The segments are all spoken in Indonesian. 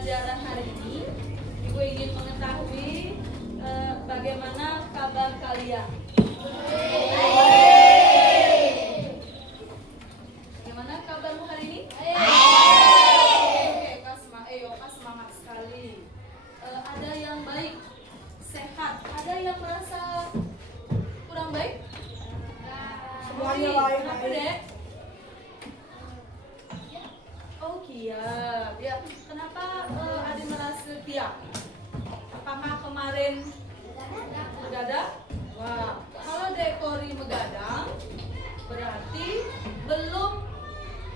pembelajaran hari ini, Ibu ingin mengetahui bagaimana kabar kalian. Bagaimana kabarmu hari ini? Oke, Kak semangat sekali. Ada yang baik, sehat, ada yang merasa kurang baik? Semuanya baik. Kenapa, Dek? Oh, kiap. Ya, kenapa Adi merasa kiap? Apakah kemarin begadang? Wah, kalau Dekori begadang, berarti belum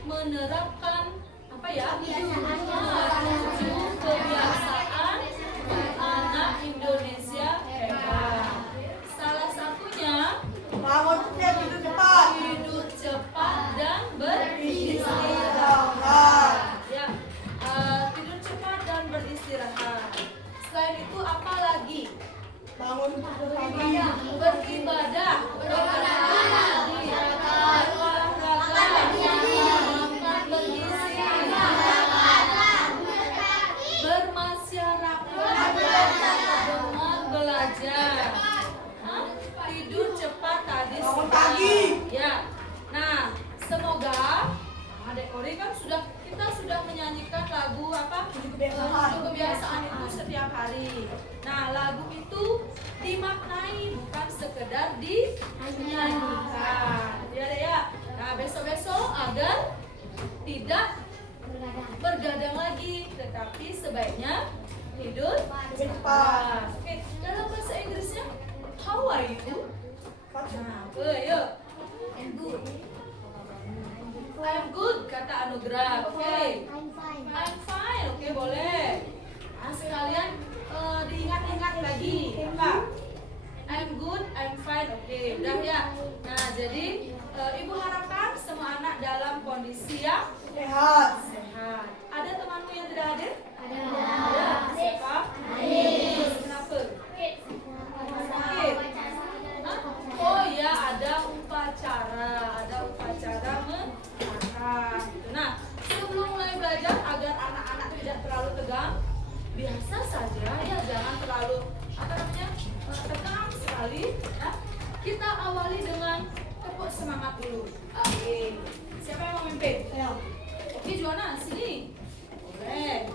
menerapkan apa ya? Tujuh kebiasaan anak Indonesia hebat. Salah satunya Bangun tidur cepat. tidur cepat dan beristirahat. Ya, tidur cepat dan beristirahat. Selain itu apa lagi? Bangun tidur pagi. Beribadah, makan bergizi, bermasyarakat, dengan belajar. Hah? Tidur cepat tadi Bangun sudah. pagi. Ya. Nah, semoga Adek Kori kan kita sudah menyanyikan lagu apa? Kebiasaan itu setiap hari. Nah, lagu itu dimaknai, bukan sekedar dinyanyikan. Ya, ya. Nah, besok-besok agar tidak bergadang lagi, tetapi sebaiknya tidur cepat. Oke, dalam bahasa Inggrisnya how are you? Nah, ayo. I'm good, kata Anugrah. Oke. I'm fine. Oke, boleh. Nah, sekalian diingat-ingat lagi. Apa? I'm good, I'm fine. Oke, udah ya. Nah, jadi Ibu harapkan semua anak dalam kondisi yang Sehat. sehat. Ada temanmu yang tidak hadir? Ada. Ada. Siapa? Kenapa? Sakit. Hah? Oh ya, ada upacara mengajar. Nah, sebelum mulai belajar agar anak-anak tidak terlalu tegang, biasa saja ya, jangan terlalu tegang sekali. Ya. Kita awali dengan tepuk semangat dulu. Oke. Siapa yang mau memimpin? Oke, Juana, sini. Boleh.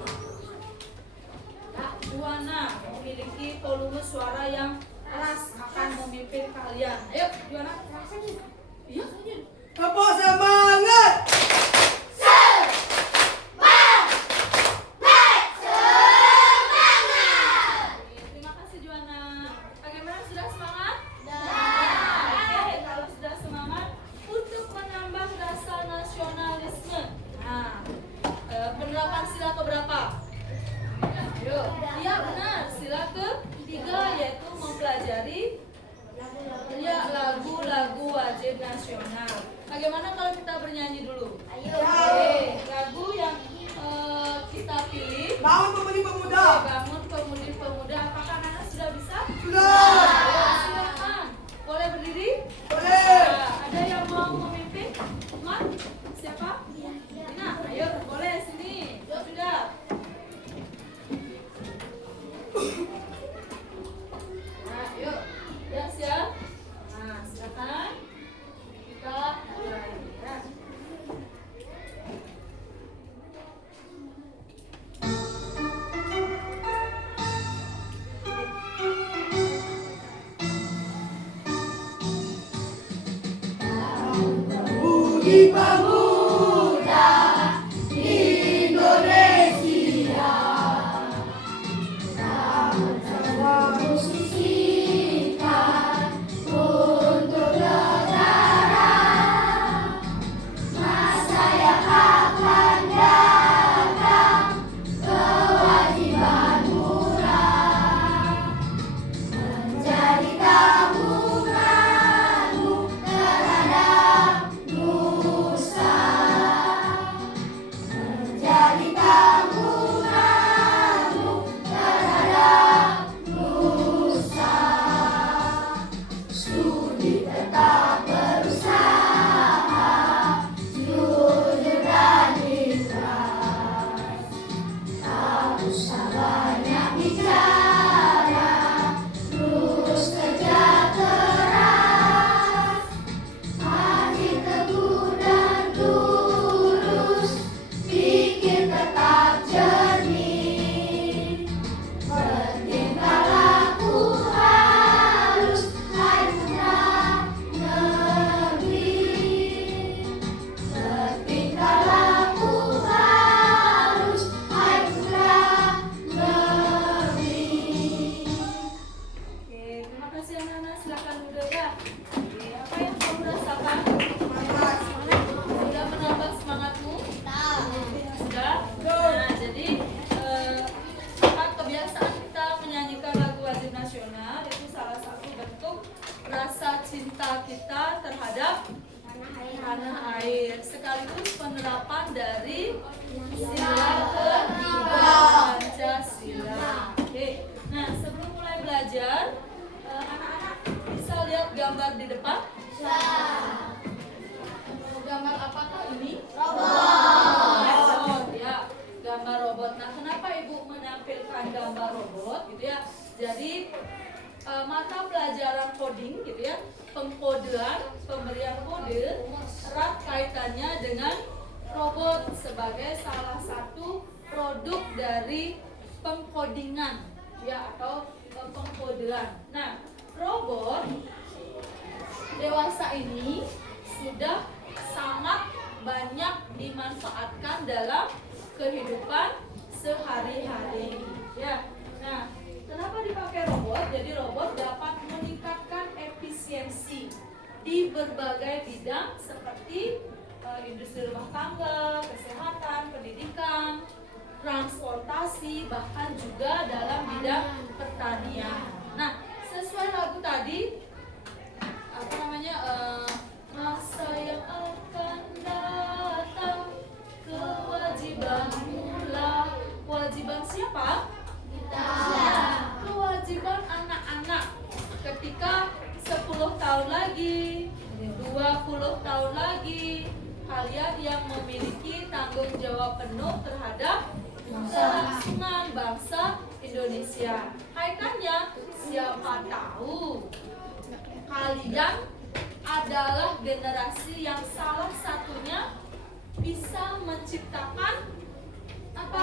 Kak Juana memiliki volume suara yang keras akan memimpin kalian. Ayo, Juana. Iya, saja. Tepuk semangat. Terima kasih Juana. Bagaimana, sudah semangat? Oke, kalau sudah semangat untuk menambah rasa nasionalisme. Nah, rasa cinta kita terhadap tanah air, sekaligus penerapan dari sila ketiga Pancasila. Oke, nah sebelum mulai belajar, anak-anak bisa lihat gambar di depan? Gambar apakah ini? Robot, ya, gambar robot. Nah, kenapa ibu menampilkan gambar robot, gitu ya? Jadi mata pelajaran coding, gitu ya, pengkodean, pemberian kode erat kaitannya dengan robot sebagai salah satu produk dari pengkodingan, ya, atau pengkodean. Nah, robot dewasa ini sudah sangat banyak dimanfaatkan dalam kehidupan sehari-hari, ya. Nah, kenapa dipakai robot? Jadi robot dapat meningkatkan efisiensi di berbagai bidang seperti industri rumah tangga, kesehatan, pendidikan, transportasi, bahkan juga dalam bidang pertanian. Nah, sesuai lagu tadi, apa namanya, masa yang akan datang, kewajiban mula. Kewajiban siapa? Kita. Kewajiban anak-anak ketika 10 tahun lagi, 20 tahun lagi, kalian yang memiliki tanggung jawab penuh terhadap kelangsungan bangsa Indonesia. Kaitannya, siapa tahu kalian adalah generasi yang salah satunya bisa menciptakan apa?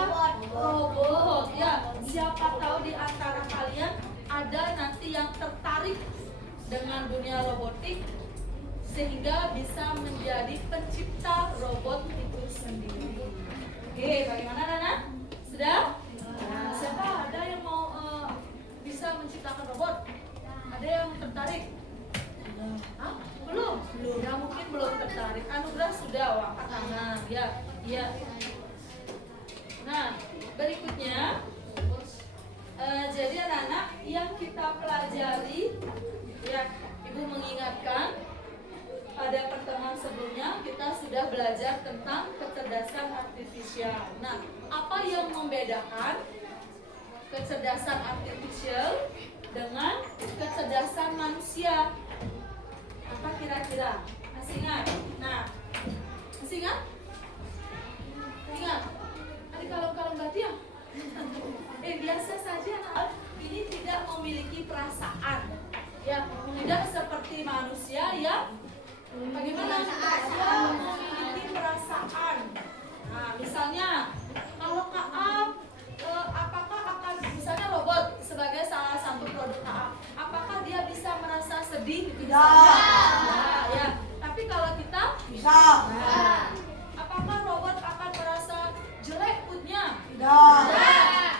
Robot, ya. Siapa tahu di antara kalian ada nanti yang tertarik dengan dunia robotik sehingga bisa menjadi pencipta robot itu sendiri. Oke, bagaimana Nana? Sudah? Nah, siapa ada yang mau bisa menciptakan robot? Ada yang tertarik? Hah? Belum? Ya mungkin belum tertarik. Anugerah sudah, angkat tangan. Ya, iya. Nah, berikutnya, jadi anak-anak yang kita pelajari, ya, ibu mengingatkan pada pertemuan sebelumnya kita sudah belajar tentang kecerdasan artifisial. Nah, apa yang membedakan kecerdasan artifisial dengan kecerdasan manusia? Apa kira-kira? Masih ingat? Nah, masih ingat? Ingat? Tadi kalau berarti ya? Biasa saja anak ini tidak memiliki perasaan, ya, tidak seperti manusia ya. Bagaimana? Yang memiliki perasaan. Nah, misalnya kalau Kak apakah akan, misalnya robot sebagai salah satu produk Kak, apakah dia bisa merasa sedih? Tidak. Nah, ya. Tapi kalau kita Bisa. Nah, apakah robot akan merasa jelek moodnya? Tidak.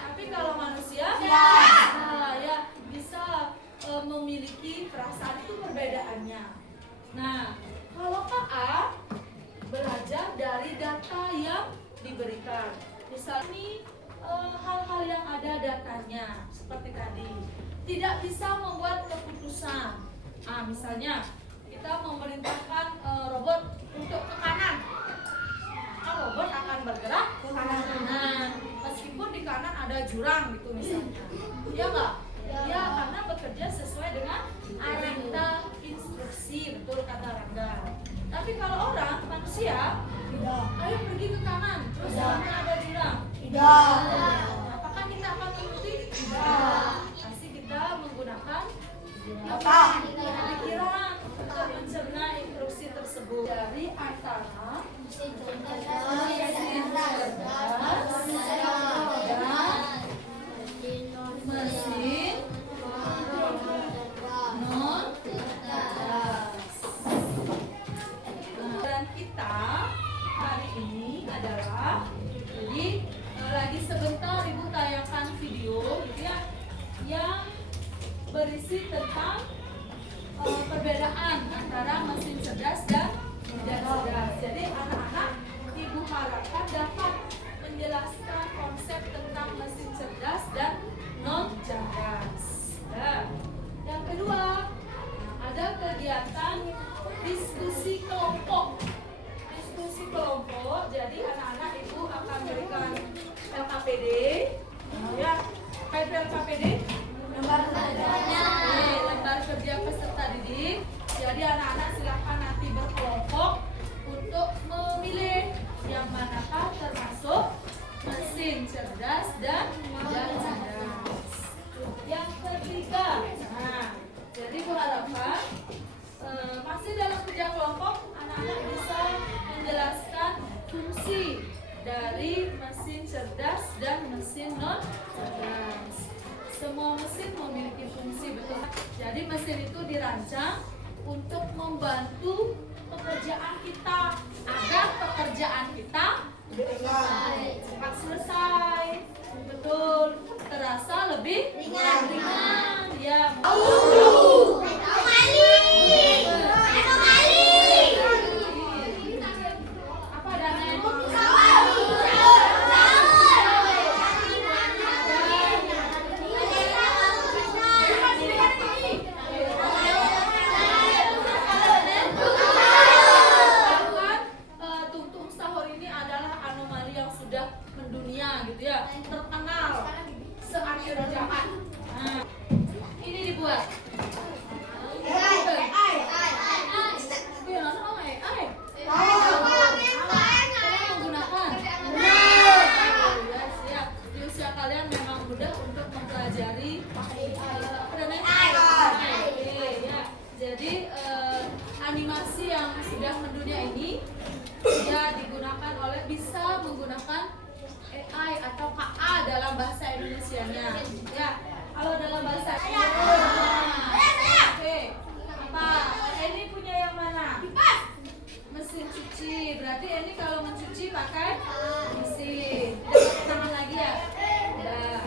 Tapi kalau manusia, Tidak. nah, ya, bisa memiliki perasaan, itu perbedaannya. Nah, kalau KA belajar dari data yang diberikan. Misalnya ini hal-hal yang ada datanya seperti tadi. Tidak bisa membuat keputusan. Nah, misalnya kita memerintahkan robot untuk ke kanan. Maka robot akan bergerak ke kanan. Nah, meskipun di kanan ada jurang gitu misalnya. Iya enggak? Ya, karena bekerja sesuai dengan perintah instruksi, betul kata Rangga. Tapi kalau orang, manusia, Tidak. ayo pergi ke kanan, terus sana ada jurang. Tidak. Apakah kita akan mengikuti? Tidak. Pasti kita menggunakan Otak. pikiran untuk mencerna instruksi tersebut. Dari antara mesin cerdas dan mesin non cerdas. Dan kita hari ini adalah, jadi lagi sebentar ibu tayangkan video gitu ya, yang berisi tentang perbedaan antara mesin cerdas dan tidak cerdas. Jadi anak-anak ibu harapkan dapat menjelaskan konsep tentang mesin cerdas dan non cerdas. Nah, yang kedua, ada KPD. Ya, file KPD. Lembar kerjanya. Lembar kerja peserta didik. Jadi anak-anak silakan nanti berkelompok untuk memilih yang manakah termasuk mesin cerdas dan cerdas. Yang ketiga, nah, jadi Bu harapkan masih dalam kerja kelompok anak-anak bisa menjelaskan fungsi dari mesin cerdas dan mesin non cerdas. Semua mesin memiliki fungsi, betul. Jadi mesin itu dirancang untuk membantu pekerjaan kita agar pekerjaan kita cepat selesai, betul, terasa lebih ringan. Ya. Apa adanya? Tungtung sahur ini adalah anomali yang sudah mendunia gitu ya, terkenal se-akhir zaman. Nah, ini dibuat. Menggunakan. Ya, siap. Di usia kalian memang mudah untuk mempelajari ya. Jadi animasi yang sudah mendunia ini ya digunakan bisa menggunakan AI atau KA dalam bahasa Indonesianya. Ya, kalau dalam bahasa oke. Apa? Ini punya yang mana? Mesin cuci. Berarti ini kalau mencuci pakai mesin. Dapat tangan lagi ya? Udah.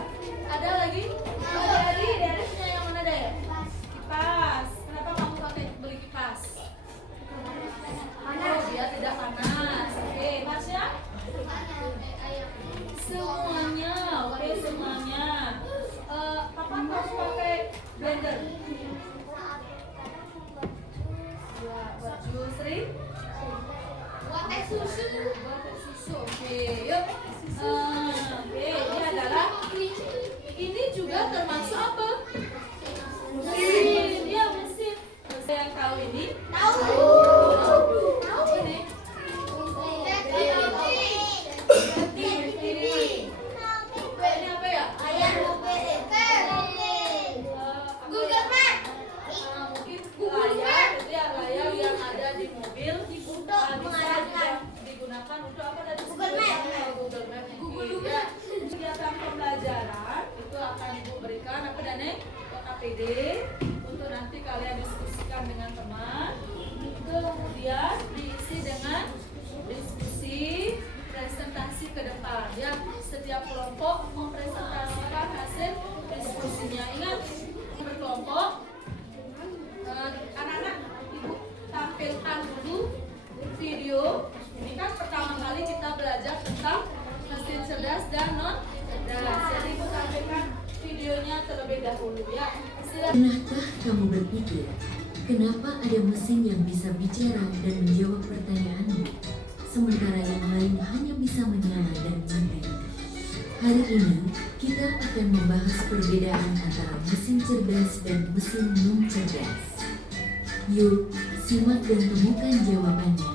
Ada lagi? Dari punya yang mana deh? Kipas. Kenapa kamu pakai beli kipas? Biar tidak panas. Oke, Marsya? Semuanya, oke semuanya. Papa kamu pakai blender. Buat jus, Sri? Buat teh susu. Oke, yuk. Oke, ini adalah ini juga termasuk apa? Mesin. Ya, mesin. Yang tahu ini? Ini. Ini apa ya? Mungkin layar, itu ya layar yang ada di mobil bisa digunakan untuk apa tadi? Google Map. Ya. Kegiatan pembelajaran itu akan Ibu berikan apa Dane? KPD untuk nanti kalian diskusikan dengan teman. Kemudian diisi dengan diskusi presentasi ke depan. Ya, setiap kelompok mempresentasikan hasil diskusinya. Ingat berkelompok. Anak-anak Ibu tampilkan dulu video. Ini kan pertama kali kita belajar tentang mesin cerdas dan non cerdas. Jadi Ibu tampilkan videonya terlebih dahulu ya. Pernahkah kamu berpikir, kenapa ada mesin yang bisa bicara dan menjawab pertanyaanmu, sementara yang lain hanya bisa menyala dan makan? Hari ini, kita akan membahas perbedaan antara mesin cerdas dan mesin non cerdas. Yuk, simak dan temukan jawabannya.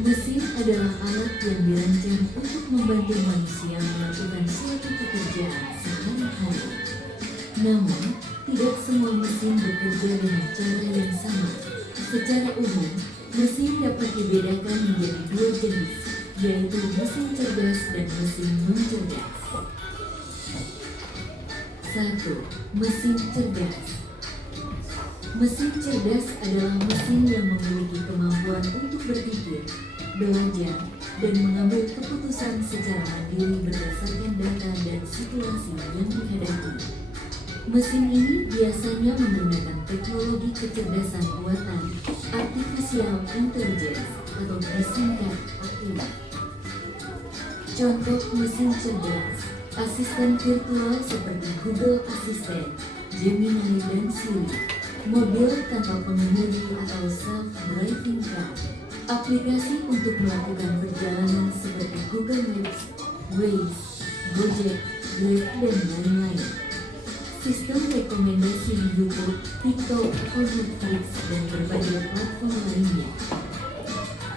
Mesin adalah alat yang dirancang untuk membantu manusia melakukan suatu pekerjaan sehari-hari. Namun, tidak semua mesin bekerja dengan cara yang sama. Secara umum, mesin dapat dibedakan menjadi dua jenis, yaitu mesin cerdas dan mesin non-cerdas. 1. Mesin cerdas. Mesin cerdas adalah mesin yang memiliki kemampuan untuk berpikir, belajar, dan mengambil keputusan secara mandiri berdasarkan data dan situasi yang dihadapi. Mesin ini biasanya menggunakan teknologi kecerdasan buatan Artificial Intelligence atau disingkat AI. Contoh mesin cerdas, asisten virtual seperti Google Assistant, Gemini dan Siri, mobil tanpa pengemudi atau self-driving car, aplikasi untuk melakukan perjalanan seperti Google Maps, Waze, Gojek, Grab, dan lain-lain. Sistem rekomendasi di YouTube, TikTok, Netflix, dan berbagai platform lainnya.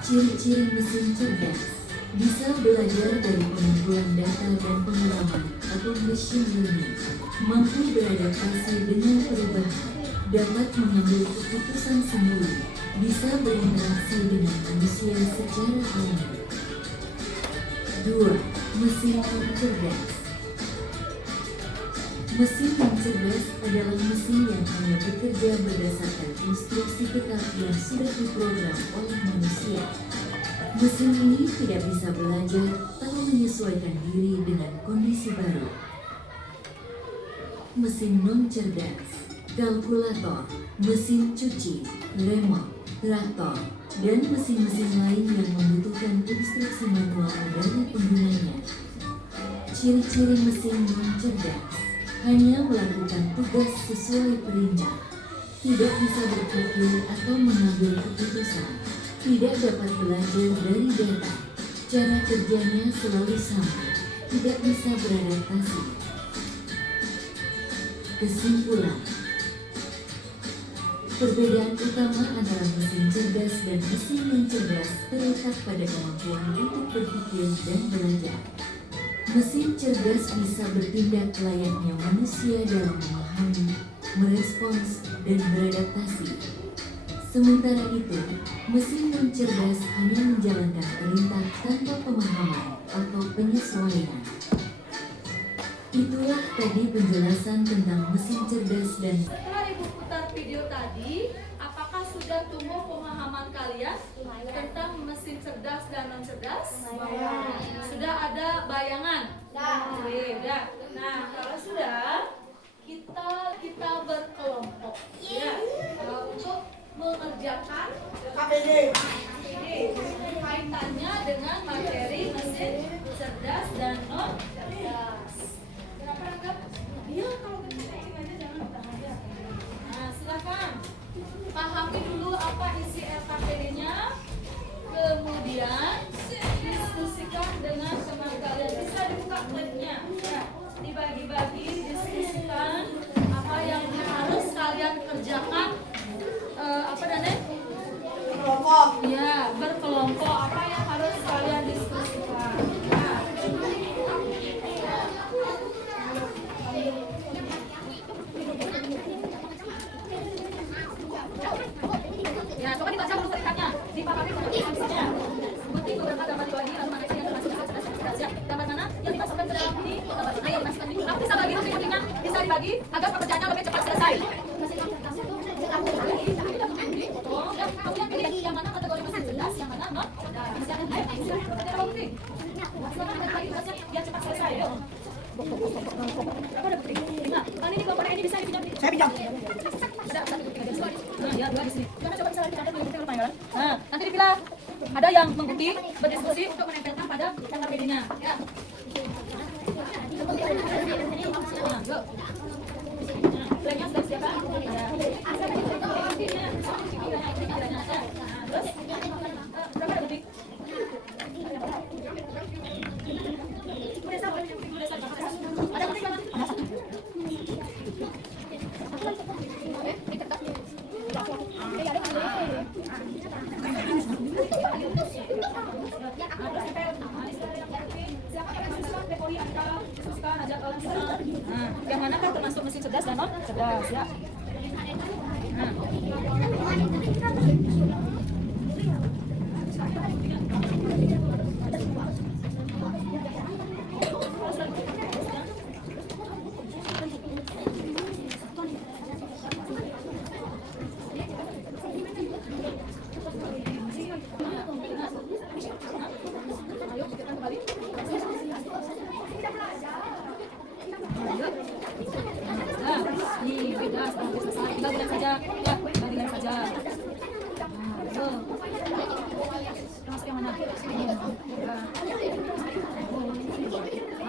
Ciri-ciri mesin cerdas bisa belajar dari pengumpulan data dan pengalaman atau machine learning, mampu beradaptasi dengan perubahan, dapat mengambil keputusan sendiri, bisa berinteraksi dengan manusia secara alami. 2. Mesin yang cerdas. Mesin yang cerdas adalah mesin yang hanya bekerja berdasarkan instruksi tetap yang sudah diprogram oleh manusia. Mesin ini tidak bisa belajar atau menyesuaikan diri dengan kondisi baru. Mesin non-cerdas, kalkulator, mesin cuci, remote, traktor, dan mesin-mesin lain yang membutuhkan instruksi manual dari penggunanya. Ciri-ciri mesin non-cerdas hanya melakukan tugas sesuai perintah, tidak bisa berpikir atau mengambil keputusan, tidak dapat belajar dari data, cara kerjanya selalu sama, tidak bisa beradaptasi. Kesimpulan, perbedaan utama antara mesin cerdas dan mesin non cerdas terletak pada kemampuan untuk berpikir dan belajar. Mesin cerdas bisa bertindak layaknya manusia dalam memahami, merespons, dan beradaptasi. Sementara itu, mesin non cerdas hanya menjalankan perintah tanpa pemahaman atau penyesuaian. Itulah tadi penjelasan tentang mesin cerdas dan... Setelah Ibu putar video tadi, apakah sudah tumbuh pemahaman kalian tentang mesin cerdas dan non cerdas? Sudah ada bayangan? Sudah. Nah, kalau sudah, kita berkelompok ya untuk mengerjakan KPD kaitannya dengan materi mesin cerdas dan non cerdas. Kenapa Rangga? Iya, kalau penting aja jangan utang aja. Nah, silakan pahami dulu apa isi RKPD-nya, kemudian diskusikan dengan teman kalian. Bisa dibuka klipnya, ya. Dibagi-bagi, diskusikan apa yang harus kalian kerjakan. Apa namanya? Berkelompok. Ya, berkelompok. Apa yang harus kalian diskusikan? Nah. Ya, coba dibaca dulu ceritanya. Dipahami konsepnya. Seperti beberapa gambar di bawah ini, lalu mana sih yang termasuk cerdas ya? Gambar mana yang dimasukkan ke dalam ini? Gambar mana yang dimasukkan ini? Aku bisa bagi nanti bisa dibagi agar pekerjaannya lebih cepat selesai. Kemudian pilih yang mana kategori mesin cerdas, yang mana non cerdas. Silakan bagi tugasnya biar cepat selesai. Yuk. Nah, ini kelompok ini bisa dipinjam. Saya pinjam. Nah, ya, dua di sini. Coba bisa lagi ada lupa ya. Nah, nanti dipilah. Ada yang mengikuti berdiskusi untuk menempelkan pada KPD-nya. Ya. Nah, go. Plannya sudah siap kan? Ya. Terus berapa detik? Ada detik mana? Nah, yang manakah termasuk mesin cerdas dan non cerdas ya? Nah. Ayo, pikirkan kembali. Ini beda, selesai. Bagian saja, ya, bagian saja. Nah, masuk yang mana? Nah,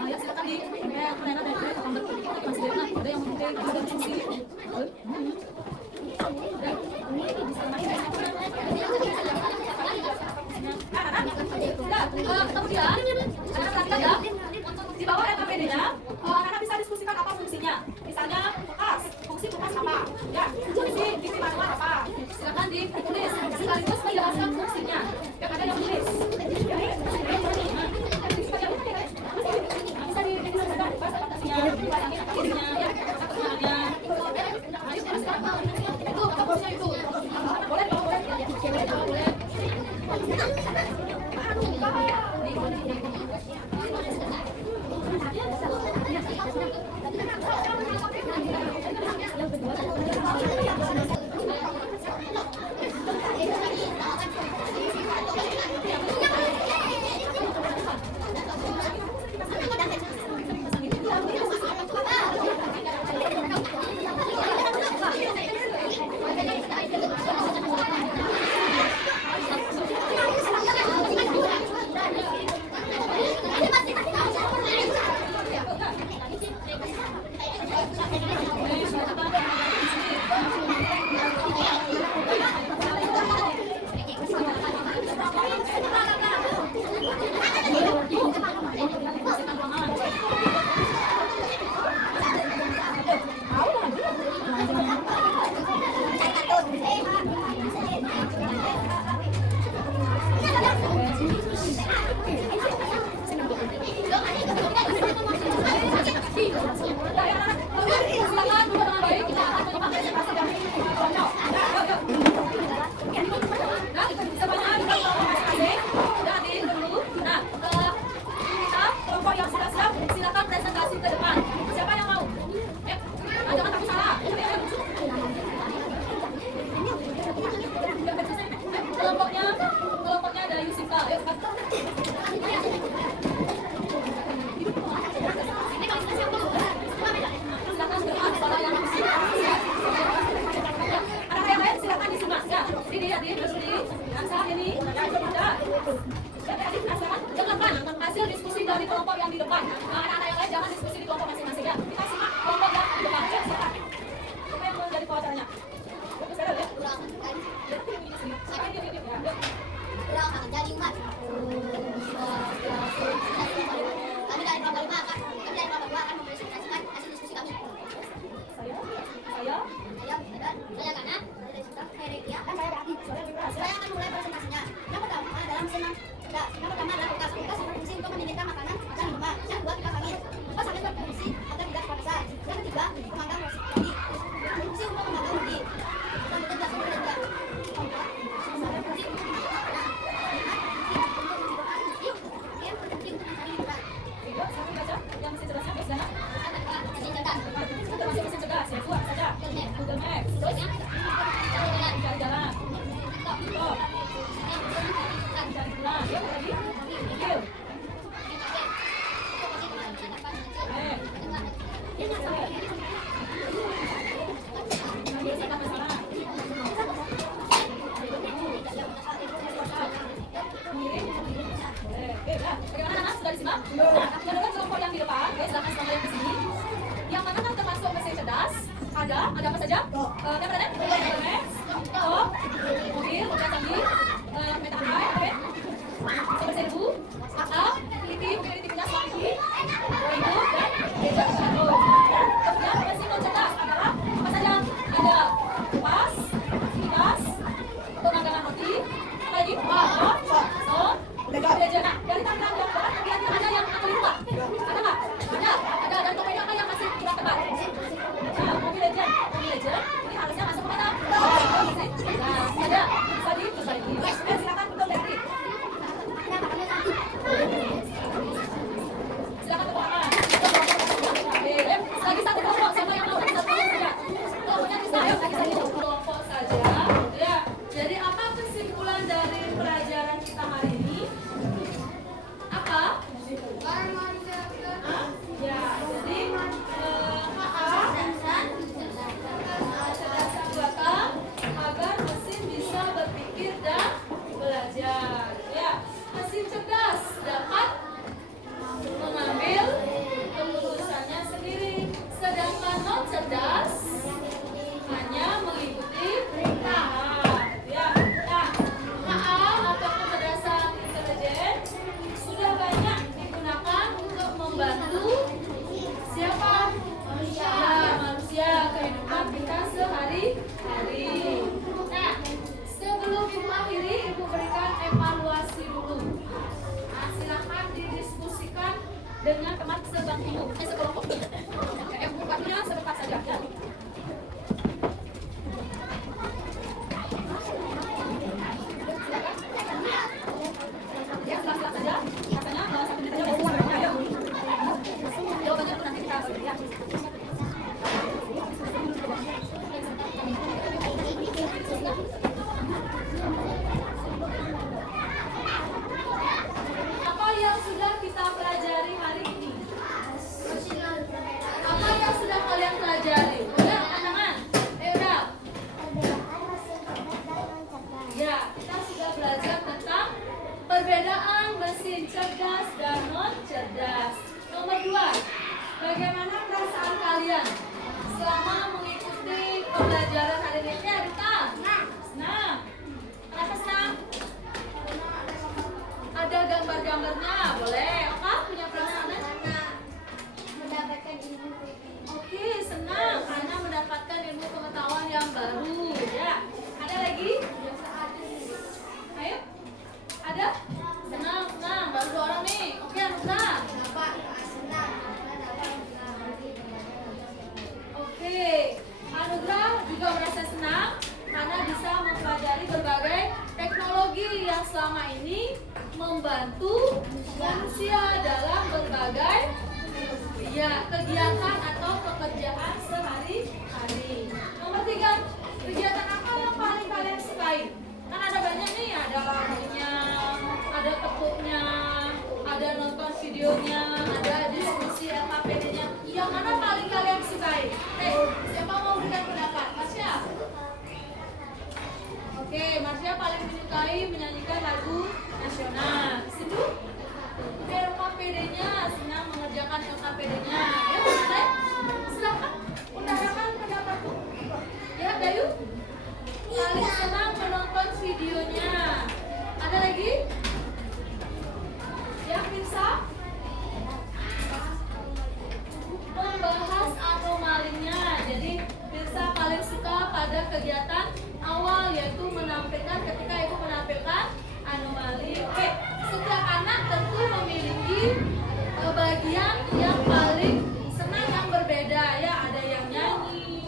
ya silakan di kamera dan kamera Mas Dena. Ada yang mengikuti ada diskusi. Kemudian, anak-anak ya. dari kelompok yang di depan. Nah, anak-anak yang lain jangan diskusi di kelompok masing-masing ya. Kita simak kelompok yang di depan. Ayo, silakan. Siapa yang mau jadi pewacaranya? Bagus sekali ya. Kurang jadi umat. Kami dari kelompok 5 akan mempresentasikan hasil diskusi kami. Saya. Saya Kana, dari Sudah, Herekia, dan saya Raki. Saya akan mulai presentasinya. Yang pertama dalam senam cerdas. Yang pertama adalah kulkas. Kulkas berfungsi untuk mendinginkan makanan dan minuman. Yang kedua kipas angin. Kipas angin berfungsi agar tidak kepanasan. Yang ketiga pemanggang roti. Berfungsi untuk memanggang roti. Dan bekerja sebagai kerja. Keempat, berfungsi untuk memasak makanan. Yang berfungsi untuk mencari hiburan. Tiga, siapa yang baca? Yang mesin cerdasnya, Bos Dana? Mesin cerdas. Itu termasuk mesin cerdas, ya. Dua saja. Google Maps. Terus yang Cari jalan. Stop. Cari jalan. Ya, tadi. Mobil. Bagaimana Nana? Sudah disimak? Nah, menurut kelompok yang di depan, silahkan selama yang di sini. Yang mana kan termasuk mesin cerdas? Ada apa saja? Yang mana? Top, mobil canggih, kereta api, sumber serbu, atap, teliti, mungkin teliti punya suami, itu dan gadget baru. Kemudian mesin non cerdas adalah apa saja? Ada kipas, pemanggangan roti, apa lagi? Gadget. Nah, dari tampilan yang depan, kira-kira ada yang akan dirubah? Ada nggak? Ada. Dan tokonya apa yang masih kurang tepat? Nah, mobil legend. Ini harusnya masuk ke mana? Nah, ada. Terus lagi. Silakan betul dari. Silakan tepuk tangan. Oke, lagi satu kelompok. Siapa yang mau? Satu saja. Kelompoknya bisa. Ayo, lagi satu kelompok saja. Ya. Jadi apa kesimpulan dari pelajaran kita hari ini? Apa? Ya, jadi kecerdasan buatan agar mesin bisa berpikir dan belajar. Ya, mesin cerdas dapat mengambil keputusannya sendiri, sedangkan non cerdas hanya mengikuti perintah. Ya, nah, KA atau kecerdasan intelijen sudah banyak digunakan untuk membantu siapa? Manusia kehidupan kita sehari-hari. Nah, sebelum ibu akhiri, ibu berikan evaluasi dulu. Nah, silahkan didiskusikan dengan teman sebangku sekelompok. Waktunya sebentar saja. Ya. Ya, setelah saja. Katanya 1 menit aja baru sebenarnya. Ayo. Jawabannya itu nanti kita ya. Apa yang sudah kita pelajari hari ini? Apa yang sudah kalian pelajari? Udah, tangan. Udah. Ya, kita sudah belajar tentang perbedaan mesin cerdas dan non cerdas. Nomor 2, bagaimana perasaan kalian selama mengikuti pembelajaran hari ini? Ya, Rita. Senang. Kenapa senang? Ada gambar-gambarnya, boleh. Oka, punya perasaannya? mendapatkan ilmu. Oke, senang karena mendapatkan ilmu pengetahuan yang baru. Ya, ada lagi? Ayo, ada? Senang. Baru 2 orang nih. Oke, Anugrah. Oke, Anugrah juga merasa senang karena bisa mempelajari berbagai teknologi yang selama ini membantu manusia dalam berbagai kegiatan atau pekerjaan sehari-hari. Nomor 3, kegiatan apa yang paling kalian sukai? Kan ada banyak nih, ada lagunya, ada tepuknya, ada nonton videonya, ada diskusi LKPD-nya. Yang mana paling kalian sukai? Siapa mau berikan pendapat? Marsha? Oke, Marsha paling menyukai menyanyikan lagu nasional. Situ LKPD-nya mengerjakan LKPD-nya. Ya, Bunda? Silakan utarakan pendapatku. Ya, Dayu. Paling senang menonton videonya. Ada lagi? Ya, Pirsa? Membahas anomalinya. Jadi Pirsa paling suka pada kegiatan awal, yaitu menampilkan ketika ibu menampilkan anomali. Oke, setiap anak tentu memiliki bagian yang paling senang yang berbeda ya. Ada yang nyanyi,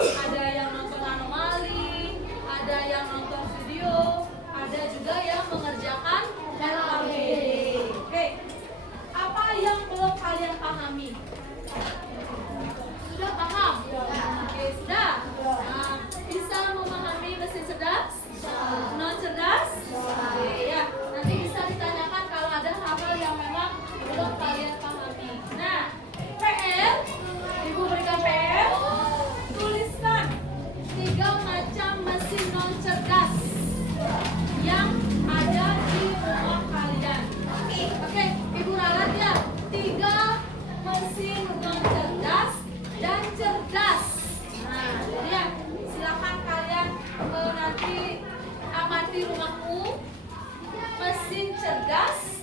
ada yang nonton anomali, ada yang nonton video, ada juga yang mengerjakan LKPD. Oke, apa yang belum kalian pahami? Sudah paham? Oke, sudah. Nah, bisa memahami mesin cerdas? Non cerdas? Oke, ya. Nanti bisa ditanyakan kalau ada hal-hal yang memang belum kalian pahami. Nah, PR, ibu berikan PR. Tuliskan 3 macam mesin non cerdas yang ada di rumah kalian. Oke, ibu ralat ya. 3 mesin non cerdas dan cerdas. Nah, jadi ya, silakan kalian nanti amati rumahmu. Mesin cerdas